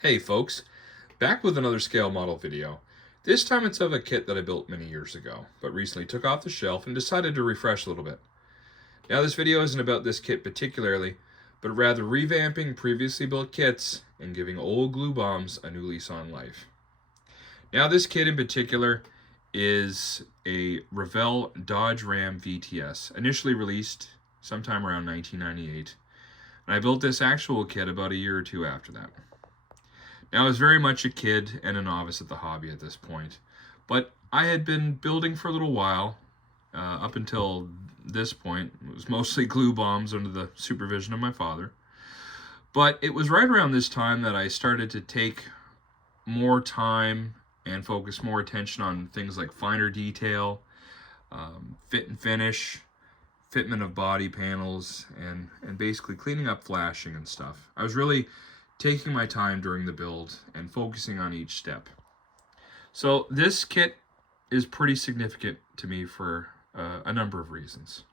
Hey folks, back with another scale model video. This time it's of a kit that I built many years ago, but recently took off the shelf and decided to refresh a little bit. Now this video isn't about this kit particularly, but rather revamping previously built kits and giving old glue bombs a new lease on life. Now this kit in particular is a Revell Ram VTS, initially released sometime around 1998, and I built this actual kit about a year or two after that. Now, I was very much a kid and a novice at the hobby at this point, but I had been building for a little while, up until this point. It was mostly glue bombs under the supervision of my father. But it was right around this time that I started to take more time and focus more attention on things like finer detail, fit and finish, fitment of body panels, and basically cleaning up flashing and stuff. I was really taking my time during the build and focusing on each step. So this kit is pretty significant to me for a number of reasons.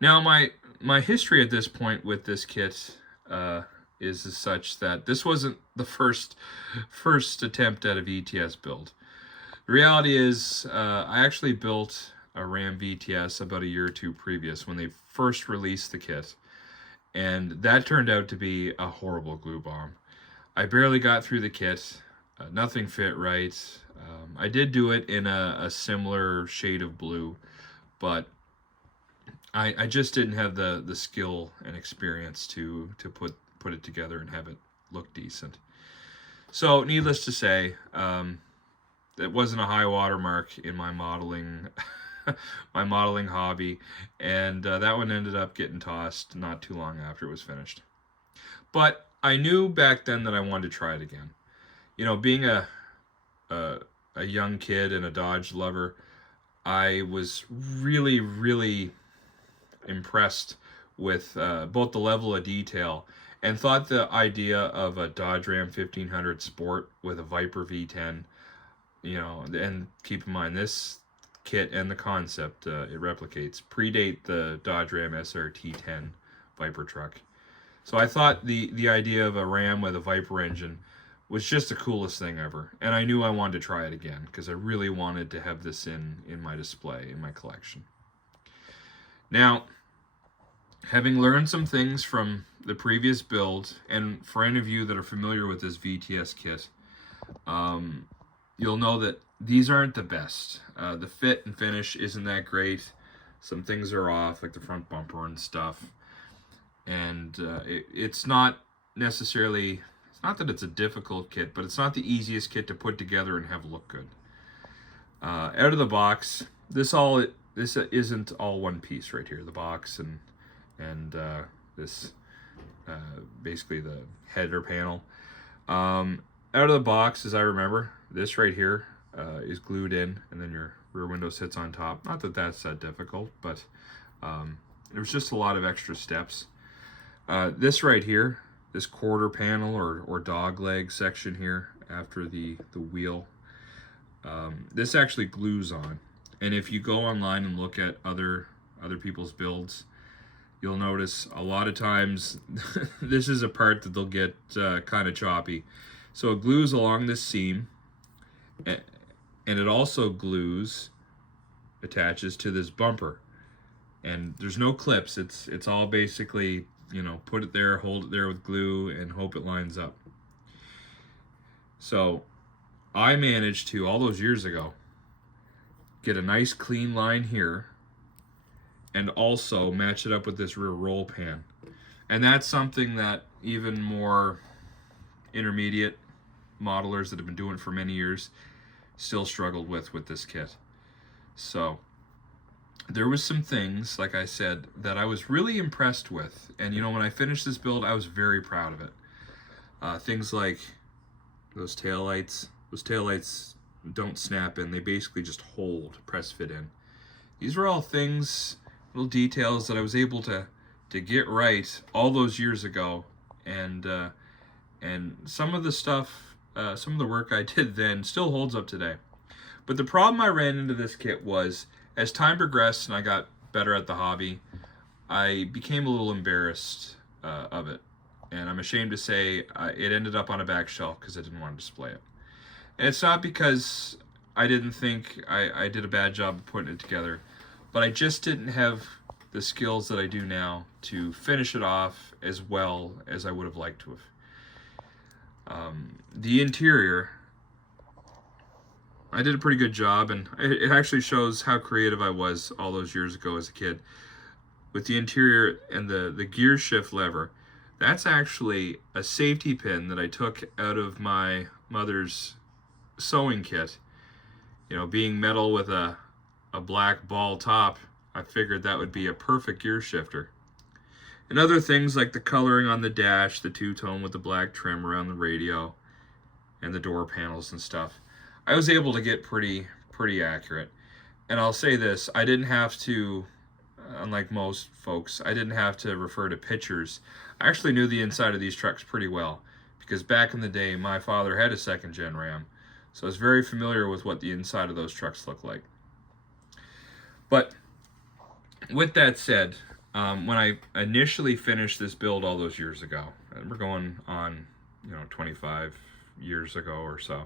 Now my history at this point with this kit is such that this wasn't the first attempt at a VTS build. The reality is I actually built a Ram VTS about a year or two previous when they first released the kit. And that turned out to be a horrible glue bomb. I barely got through the kit. Nothing fit right. I did do it in a similar shade of blue, but I just didn't have the skill and experience to put it together and have it look decent. So needless to say, it wasn't a high watermark in my modeling my modeling hobby, and that one ended up getting tossed not too long after it was finished. But I knew back then that I wanted to try it again. You know, being a young kid and a Dodge lover, I was really impressed with both the level of detail and thought the idea of a Dodge Ram 1500 Sport with a Viper V10, you know, and keep in mind this kit and the concept it replicates predate the Dodge Ram SRT10 Viper truck. So I thought the idea of a Ram with a Viper engine was just the coolest thing ever, and I knew I wanted to try it again because I really wanted to have this in my display, in my collection. Now, having learned some things from the previous build, and for any of you that are familiar with this VTS kit, you'll know that these aren't the best. The fit and finish isn't that great. Some things are off, like the front bumper and stuff. And it's not necessarily, it's not that it's a difficult kit, but it's not the easiest kit to put together and have look good. Out of the box, this isn't all one piece right here. The box and this basically the header panel. Out of the box, as I remember, this right here is glued in, and then your rear window sits on top. Not that that's that difficult, but there's just a lot of extra steps. This right here, this quarter panel or dog leg section here after the wheel, this actually glues on. And if you go online and look at other people's builds, you'll notice a lot of times this is a part that they'll get kind of choppy. So it glues along this seam, and it also attaches to this bumper. And there's no clips. It's all basically, you know, put it there, hold it there with glue, and hope it lines up. So I managed to, all those years ago, get a nice clean line here, and also match it up with this rear roll pan. And that's something that even more intermediate modelers that have been doing it for many years still struggled with this kit. So there was some things, like I said, that I was really impressed with. And you know, when I finished this build, I was very proud of it. Things like those taillights. Those taillights don't snap in. They basically just hold, press fit in. These were all things, little details that I was able to get right all those years ago. And some of the stuff, some of the work I did then still holds up today. But the problem I ran into this kit was, as time progressed and I got better at the hobby, I became a little embarrassed of it. and I'm ashamed to say it ended up on a back shelf because I didn't want to display it. And it's not because I didn't think I did a bad job of putting it together, but I just didn't have the skills that I do now to finish it off as well as I would have liked to have. The interior, I did a pretty good job, and it actually shows how creative I was all those years ago as a kid. With the interior and the gear shift lever, that's actually a safety pin that I took out of my mother's sewing kit. You know, being metal with a black ball top, I figured that would be a perfect gear shifter. And other things like the coloring on the dash, the two-tone with the black trim around the radio, and the door panels and stuff, I was able to get pretty accurate. And I'll say this, I didn't have to, unlike most folks, I didn't have to refer to pictures. I actually knew the inside of these trucks pretty well, because back in the day, my father had a second-gen Ram, so I was very familiar with what the inside of those trucks look like. But with that said, when I initially finished this build all those years ago, and we're going on, 25 years ago or so,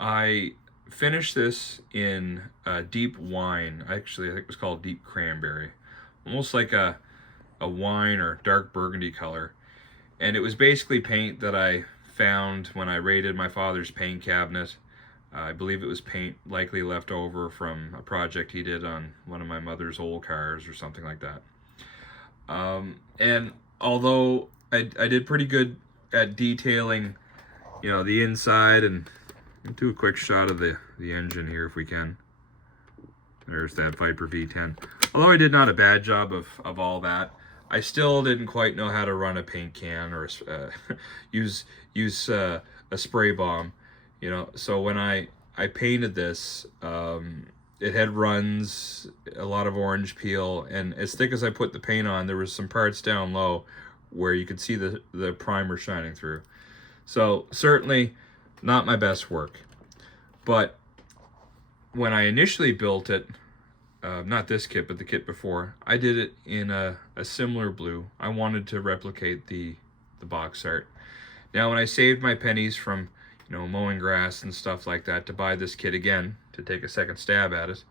I finished this in a deep wine. Actually, I think it was called deep cranberry, almost like a wine or dark burgundy color. And it was basically paint that I found when I raided my father's paint cabinet. I believe it was paint likely left over from a project he did on one of my mother's old cars or something like that. And although I did pretty good at detailing, the inside, and I'll do a quick shot of the engine here if we can. There's that Viper V10. Although I did not a bad job of all that, I still didn't quite know how to run a paint can or use a spray bomb. So when I painted this, it had runs, a lot of orange peel, and as thick as I put the paint on, there was some parts down low where you could see the primer shining through. So certainly not my best work. But when I initially built it, not this kit, but the kit before, I did it in a similar blue. I wanted to replicate the box art. Now when I saved my pennies from mowing grass and stuff like that to buy this kit again, to take a second stab at it,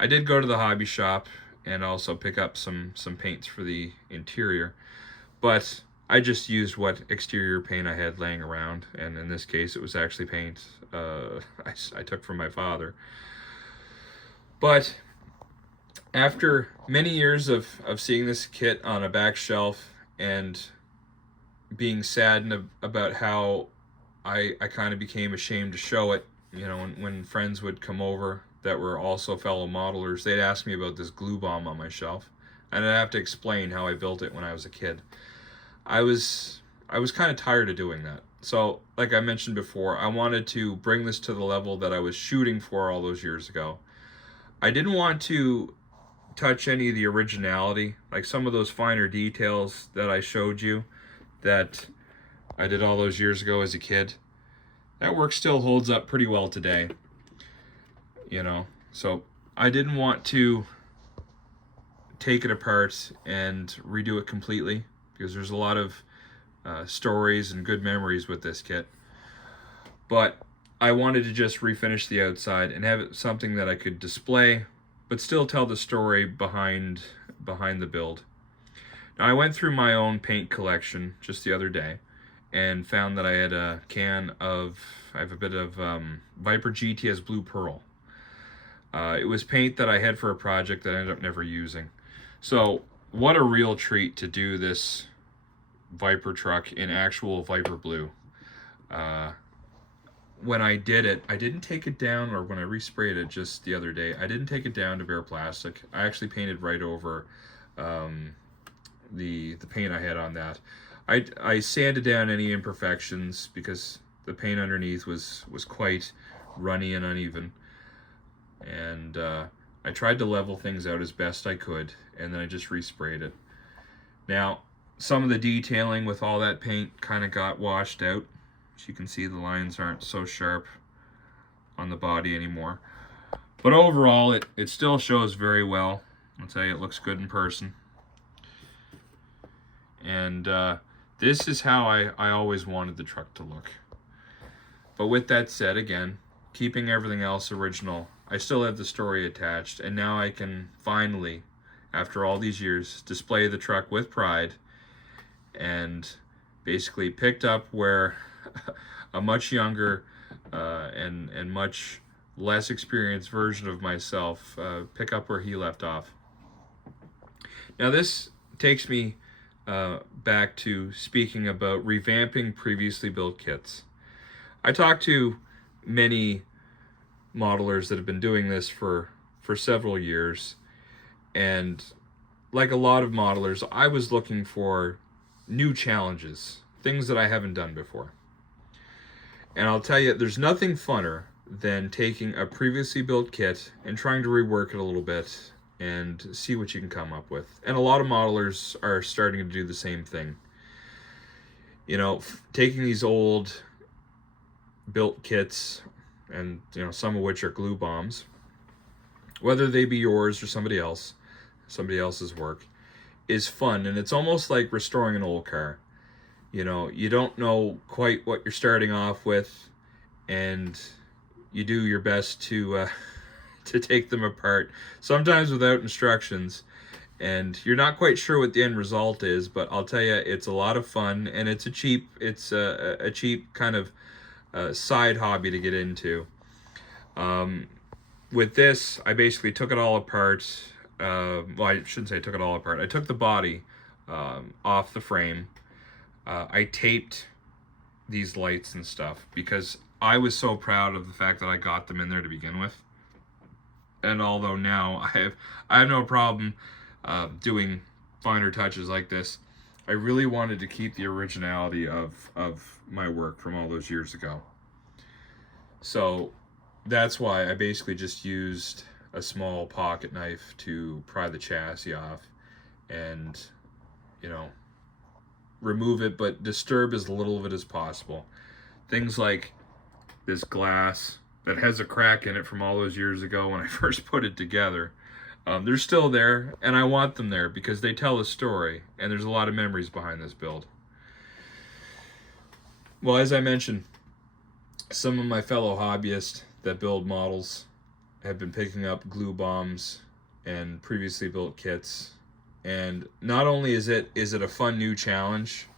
I did go to the hobby shop and also pick up some paints for the interior, but I just used what exterior paint I had laying around, and in this case it was actually paint I took from my father. But after many years of seeing this kit on a back shelf and being saddened about how I kind of became ashamed to show it, when friends would come over that were also fellow modelers, they'd ask me about this glue bomb on my shelf, and I'd have to explain how I built it when I was a kid. I was kind of tired of doing that. So, like I mentioned before, I wanted to bring this to the level that I was shooting for all those years ago. I didn't want to touch any of the originality, like some of those finer details that I showed you that I did all those years ago as a kid. That work still holds up pretty well today, so I didn't want to take it apart and redo it completely, because there's a lot of stories and good memories with this kit. But I wanted to just refinish the outside and have it something that I could display, but still tell the story behind the build. Now I went through my own paint collection just the other day and found that I had a can of, I have a bit of Viper GTS Blue Pearl. It was paint that I had for a project that I ended up never using. So what a real treat to do this Viper truck in actual Viper Blue. When I did it, I didn't take it down, or when I resprayed it just the other day, I didn't take it down to bare plastic. I actually painted right over the paint I had on that. I sanded down any imperfections because the paint underneath was quite runny and uneven, and I tried to level things out as best I could, and then I just resprayed it. Now some of the detailing with all that paint kind of got washed out. As you can see, the lines aren't so sharp on the body anymore, but overall it still shows very well. I'll tell you, it looks good in person. And this is how I always wanted the truck to look. But with that said, again, keeping everything else original, I still have the story attached, and now I can finally, after all these years, display the truck with pride, and basically picked up where a much younger and much less experienced version of myself pick up where he left off. Now this takes me back to speaking about revamping previously built kits. I talked to many modelers that have been doing this for several years, and like a lot of modelers, I was looking for new challenges, things that I haven't done before. And I'll tell you, there's nothing funner than taking a previously built kit and trying to rework it a little bit and see what you can come up with. And a lot of modelers are starting to do the same thing. You know, taking these old built kits, and you know, some of which are glue bombs, whether they be yours or somebody else's work, is fun. And it's almost like restoring an old car. You know, you don't know quite what you're starting off with, and you do your best to take them apart, sometimes without instructions, and you're not quite sure what the end result is. But I'll tell you, it's a lot of fun, and it's a cheap kind of side hobby to get into. With this, I basically took it all apart. Well, I shouldn't say I took it all apart. I took the body off the frame. I taped these lights and stuff because I was so proud of the fact that I got them in there to begin with. And although now I have no problem doing finer touches like this, I really wanted to keep the originality of my work from all those years ago. So that's why I basically just used a small pocket knife to pry the chassis off and, you know, remove it, but disturb as little of it as possible. Things like this glass that has a crack in it from all those years ago when I first put it together. They're still there, and I want them there because they tell a story, and there's a lot of memories behind this build. Well, as I mentioned, some of my fellow hobbyists that build models have been picking up glue bombs and previously built kits. And not only is it a fun new challenge,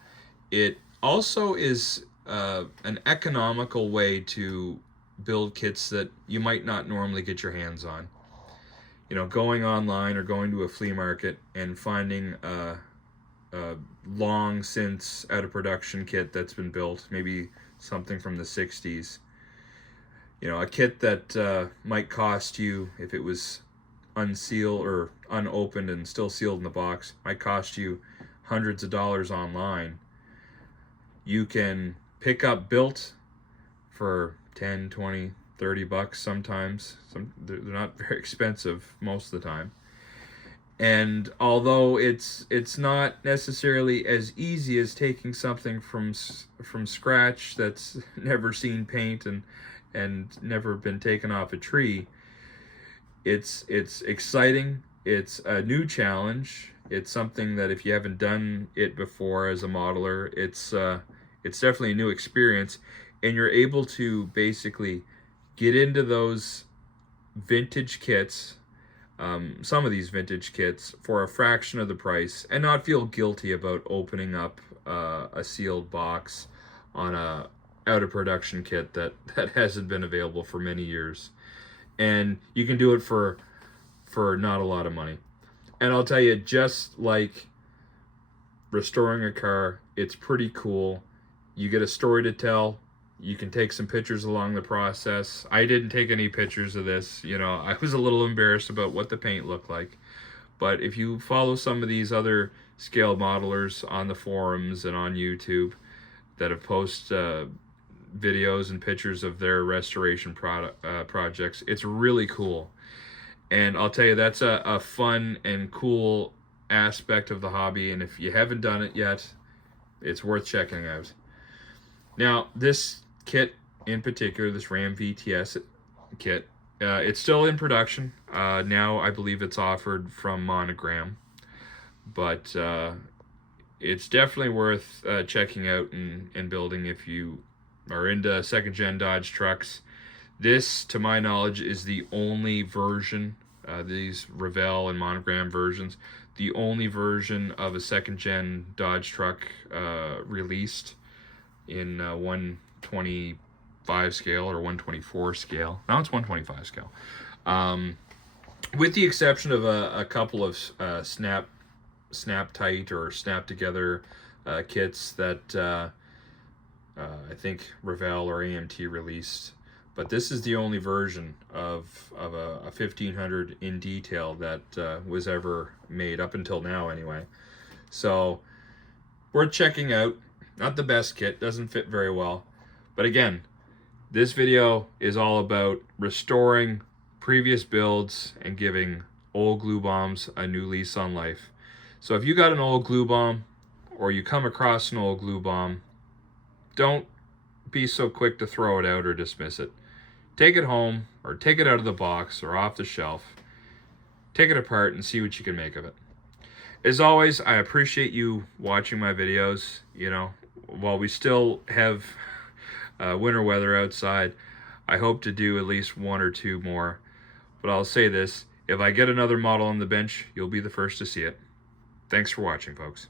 it also is an economical way to build kits that you might not normally get your hands on. You know, going online or going to a flea market and finding a long since out of production kit that's been built, maybe something from the 60s. You know, a kit that might cost you, if it was unsealed or unopened and still sealed in the box, might cost you hundreds of dollars online. You can pick up built for 10, 20, 30 bucks sometimes. They're not very expensive most of the time. And although it's not necessarily as easy as taking something from scratch that's never seen paint and never been taken off a tree, it's exciting. It's a new challenge. It's something that if you haven't done it before as a modeler, it's definitely a new experience, and you're able to basically get into those vintage kits, some of these vintage kits, for a fraction of the price, and not feel guilty about opening up a sealed box on a out of production kit that hasn't been available for many years. And you can do it for not a lot of money. And I'll tell you, just like restoring a car, it's pretty cool. You get a story to tell. You can take some pictures along the process. I didn't take any pictures of this. You know, I was a little embarrassed about what the paint looked like. But if you follow some of these other scale modelers on the forums and on YouTube that have posted videos and pictures of their restoration projects, it's really cool. And I'll tell you, that's a fun and cool aspect of the hobby. And if you haven't done it yet, it's worth checking out. Now, this kit in particular, this Ram VTS kit, it's still in production. Now I believe it's offered from Monogram. But it's definitely worth checking out and building if you are into second-gen Dodge trucks. This, to my knowledge, is the only version, these Revell and Monogram versions, the only version of a second-gen Dodge truck released in 125 scale or 124 scale. Now it's 125 scale. With the exception of a couple of snap tight or snap together kits that I think Revell or AMT released. But this is the only version of a 1500 in detail that was ever made, up until now anyway. So worth checking out. Not the best kit, doesn't fit very well. But again, this video is all about restoring previous builds and giving old glue bombs a new lease on life. So if you got an old glue bomb, or you come across an old glue bomb, don't be so quick to throw it out or dismiss it. Take it home, or take it out of the box or off the shelf. Take it apart and see what you can make of it. As always, I appreciate you watching my videos. You know, while we still have winter weather outside, I hope to do at least 1 or 2 more. But I'll say this, if I get another model on the bench, you'll be the first to see it. Thanks for watching, folks.